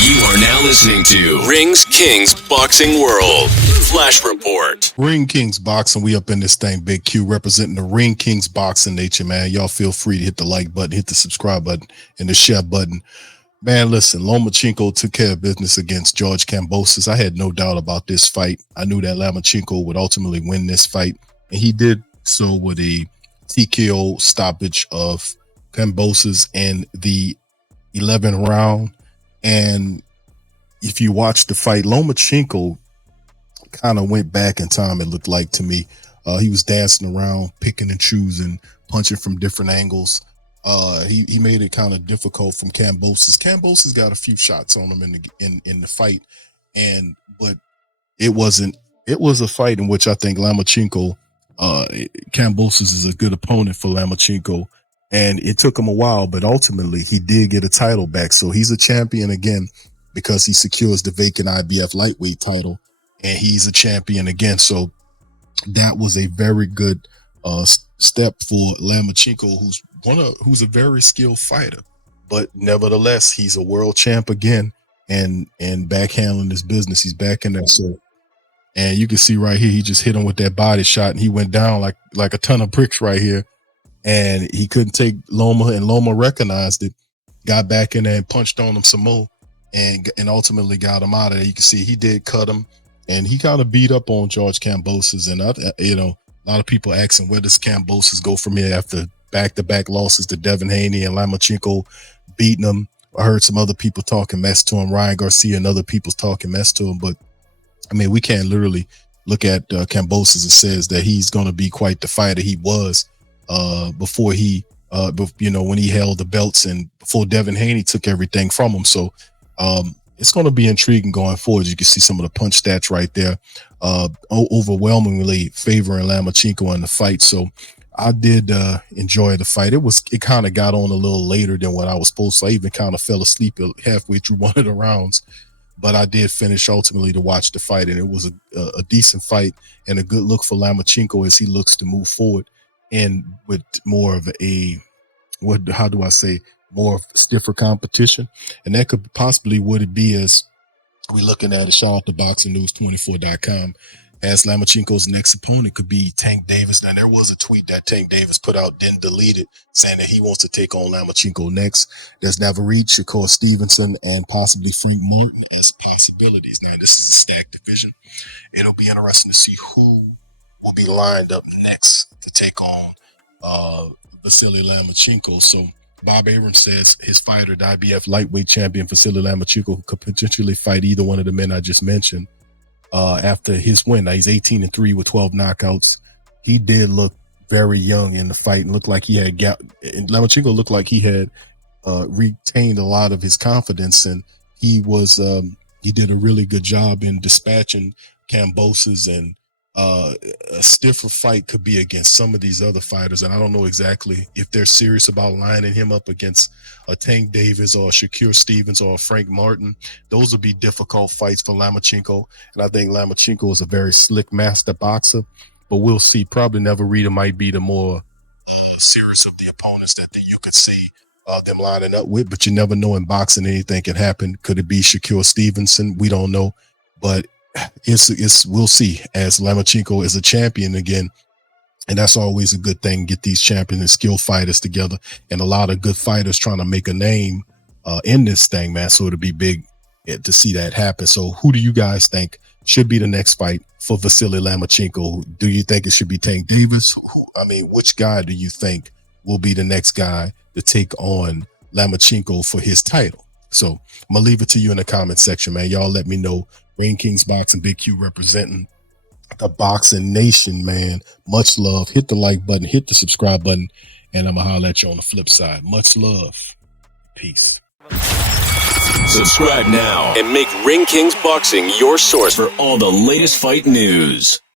You are now listening to Rings Kings Boxing World Flash Report. Ring Kings Boxing, we up in this thing, Big Q, representing the Ring Kings Boxing Nation, man. Y'all feel free to hit the like button, hit the subscribe button, and the share button. Man, listen, Lomachenko took care of business against George Kambosos. I had no doubt about this fight. I knew that Lomachenko would ultimately win this fight, and he did so with a TKO stoppage of Kambosos in the 11th round. And if you watch the fight, Lomachenko kind of went back in time, it looked like to me. He was dancing around, picking and choosing, punching from different angles. He made it kind of difficult from Kambosos. Kambosos got a few shots on him in the fight, but it was a fight in which I think Kambosos is a good opponent for Lomachenko. And it took him a while, but ultimately he did get a title back. So he's a champion again because he secures the vacant IBF lightweight title, and he's a champion again. So that was a very good step for Lomachenko, who's a very skilled fighter, but nevertheless he's a world champ again, and back handling his business. He's back in there. So, and you can see right here, he just hit him with that body shot, and he went down like a ton of bricks right here. And he couldn't take Loma, and Loma recognized it, got back in there and punched on him some more, and ultimately got him out of there. You can see he did cut him, and he kind of beat up on George Kambosos. And a lot of people asking, where does Kambosos go from here after back-to-back losses to Devin Haney and Lomachenko beating him? I heard some other people talking mess to him, Ryan Garcia and other people talking mess to him. But I mean, we can't literally look at Kambosos and says that he's going to be quite the fighter he was before he when he held the belts and before Devin Haney took everything from him. So it's going to be intriguing going forward. You can see some of the punch stats right there, overwhelmingly favoring Lomachenko in the fight. So I did enjoy the fight. It kind of got on a little later than what I was supposed to. I even kind of fell asleep halfway through one of the rounds, but I did finish ultimately to watch the fight, and it was a decent fight and a good look for Lomachenko as he looks to move forward and with more of more stiffer competition. And that could possibly what it be as we're looking at a shout out to BoxingNews24.com, as Lomachenko's next opponent could be Tank Davis. Now, there was a tweet that Tank Davis put out, then deleted, saying that he wants to take on Lomachenko next. There's Navarrete, Shakur Stevenson, and possibly Frank Martin as possibilities. Now, this is a stacked division. It'll be interesting to see who will be lined up next to take on Vasily Lomachenko. So Bob Abrams says his fighter, the IBF lightweight champion Vasily Lomachenko, could potentially fight either one of the men I just mentioned after his win. Now, he's 18-3 with 12 knockouts. He did look very young in the fight and looked like he had Lomachenko looked like he had retained a lot of his confidence, and he did a really good job in dispatching Kambosos. And a stiffer fight could be against some of these other fighters, and I don't know exactly if they're serious about lining him up against a Tank Davis or a Shakur Stevens or a Frank Martin. Those would be difficult fights for Lomachenko, and I think Lomachenko is a very slick master boxer, but we'll see. Probably Navarrete might be the more serious of the opponents that you could see them lining up with, but you never know in boxing. Anything can happen. Could it be Shakur Stevenson? We don't know, but we'll see, as Lomachenko is a champion again, and that's always a good thing. Get these champion and skilled fighters together, and a lot of good fighters trying to make a name in this thing, man. So it'll be big to see that happen. So who do you guys think should be the next fight for Vasily Lomachenko? Do you think it should be Tank Davis? Which guy do you think will be the next guy to take on Lomachenko for his title? So I'm gonna leave it to you in the comment section, man. Y'all let me know. Ring Kings Boxing, Big Q representing the Boxing Nation, man. Much love. Hit the like button, hit the subscribe button, and I'm gonna holler at you on the flip side. Much love. Peace. Subscribe now and make Ring Kings Boxing your source for all the latest fight news.